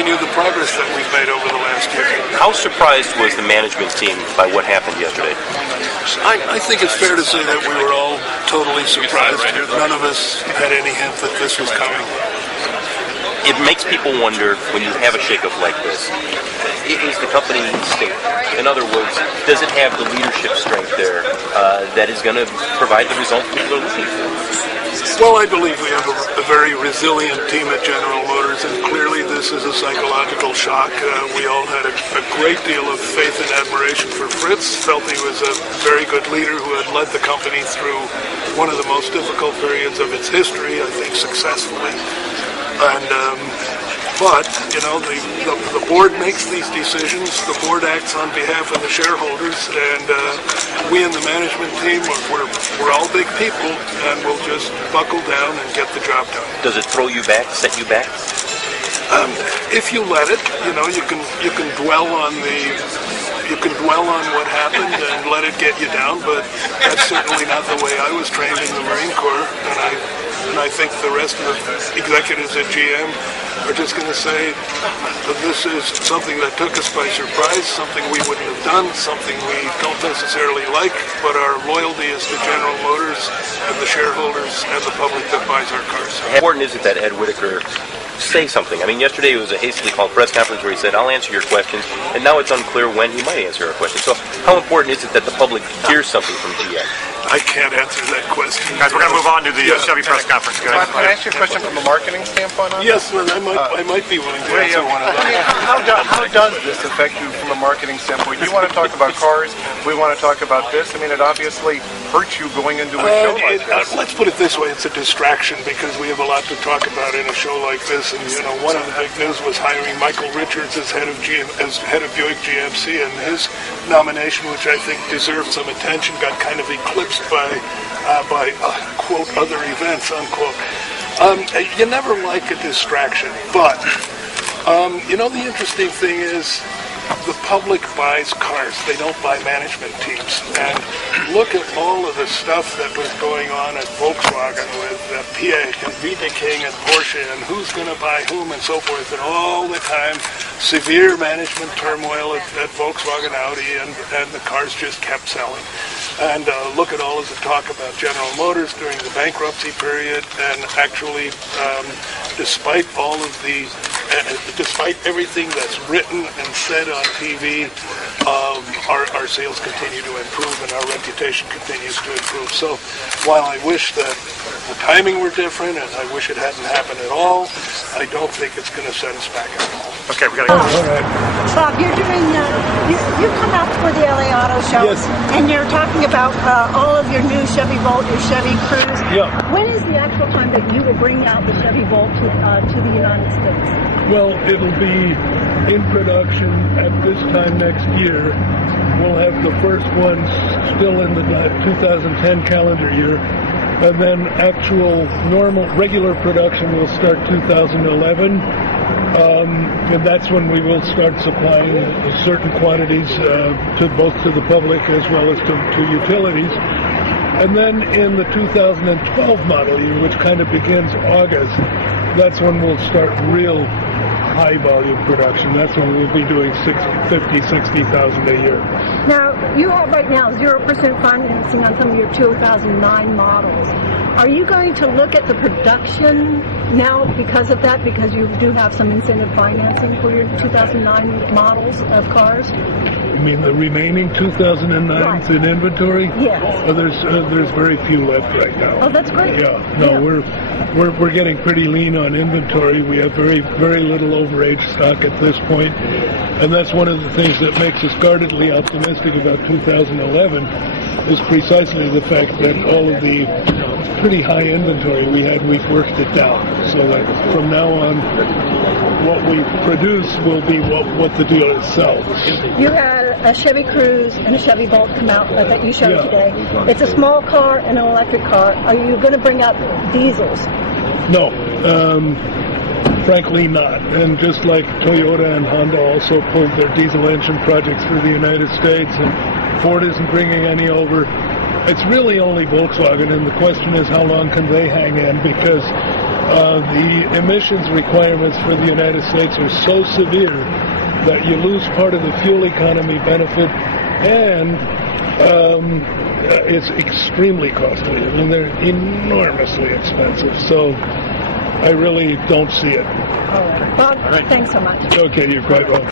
continue the progress that we've made over the last year. How surprised was the management team by what happened yesterday? I think it's fair to say that we were all totally surprised. None of us had any hint that this was coming. It makes people wonder, when you have a shakeup like this, is the company safe? In other words, does it have the leadership strength there that is going to provide the result people are looking for? Well, I believe we have a very resilient team at General Motors, and clearly this is a psychological shock. We all had a great deal of faith and admiration for Fritz, felt he was a very good leader who had led the company through one of the most difficult periods of its history, I think successfully. But, you know, the board makes these decisions, the board acts on behalf of the shareholders, and we in the management team, we're all big people, and we'll just buckle down and get the job done. Does it throw you back, set you back? If you let it, you know, you can dwell on what happened and let it get you down, but that's certainly not the way I was trained in the Marine Corps, and I think the rest of the executives at GM are just going to say that this is something that took us by surprise, something we wouldn't have done, something we don't necessarily like, but our loyalty is to General Motors and the shareholders and the public that buys our cars. How important is it that Ed Whitaker say something? I mean, yesterday it was a hastily called press conference where he said, I'll answer your questions, and now it's unclear when he might answer our questions. So how important is it that the public hears something from GM? I can't answer that question. Guys, we're going to move on to the Chevy press conference. Can I ask you a question from a marketing standpoint on Yes, well, I might be willing to answer one of those. How does this affect you from a marketing standpoint? You want to talk about cars, we want to talk about this. I mean, it obviously hurts you going into a show like this. Let's put it this way, it's a distraction because we have a lot to talk about in a show like this. And, you know, one of the big news was hiring Michael Richards as head of Buick GMC, and his nomination, which I think deserved some attention, got kind of eclipsed by quote, other events, unquote. You never like a distraction, but, you know, the interesting thing is the public buys cars. They don't buy management teams. And look at all of the stuff that was going on at Volkswagen with Piech and Wiedeking and Porsche and who's going to buy whom and so forth. And all the time, severe management turmoil at Volkswagen, Audi, and the cars just kept selling. And look at all of the talk about General Motors during the bankruptcy period, and actually, despite everything that's written and said on TV, our sales continue to improve and our reputation continues to improve. So while I wish that the timing were different and I wish it hadn't happened at all, I don't think it's going to set us back at all. Okay, we got to go. All right. Bob, you're doing, you come out for the LA Auto Show, yes, and you're talking about all of your new Chevy Volt, your Chevy Cruze. Yeah. When is the actual time that you will bring out the Chevy Volt to the United States? Well, it'll be in production at this time next year. We'll have the first one still in the 2010 calendar year, and then actual normal regular production will start 2011. And that's when we will start supplying certain quantities both to the public as well as to utilities. And then in the 2012 model year, which kind of begins August, that's when we'll start real high volume production. That's when we'll be doing 60,000 a year. Now, you have right now 0% financing on some of your 2009 models. Are you going to look at the production now because of that, because you do have some incentive financing for your 2009 models of cars? You mean the remaining 2009s right. in inventory? Yes. Oh, there's very few left right now. Oh, that's great. Yeah. No, yeah. We're getting pretty lean on inventory. We have very little overage stock at this point, and that's one of the things that makes us guardedly optimistic about 2011. Is precisely the fact that all of the pretty high inventory we had, we've worked it down. So that from now on, what we produce will be what the dealers sell. You had a Chevy Cruze and a Chevy Volt come out that you showed today. It's a small car and an electric car. Are you going to bring out diesels? No. Frankly not. And just like Toyota and Honda also pulled their diesel engine projects for the United States, and Ford isn't bringing any over, it's really only Volkswagen, and the question is how long can they hang in, because the emissions requirements for the United States are so severe that you lose part of the fuel economy benefit, and it's extremely costly. I mean, they're enormously expensive. So I really don't see it. All right. Bob, thanks so much. Okay, you're quite welcome.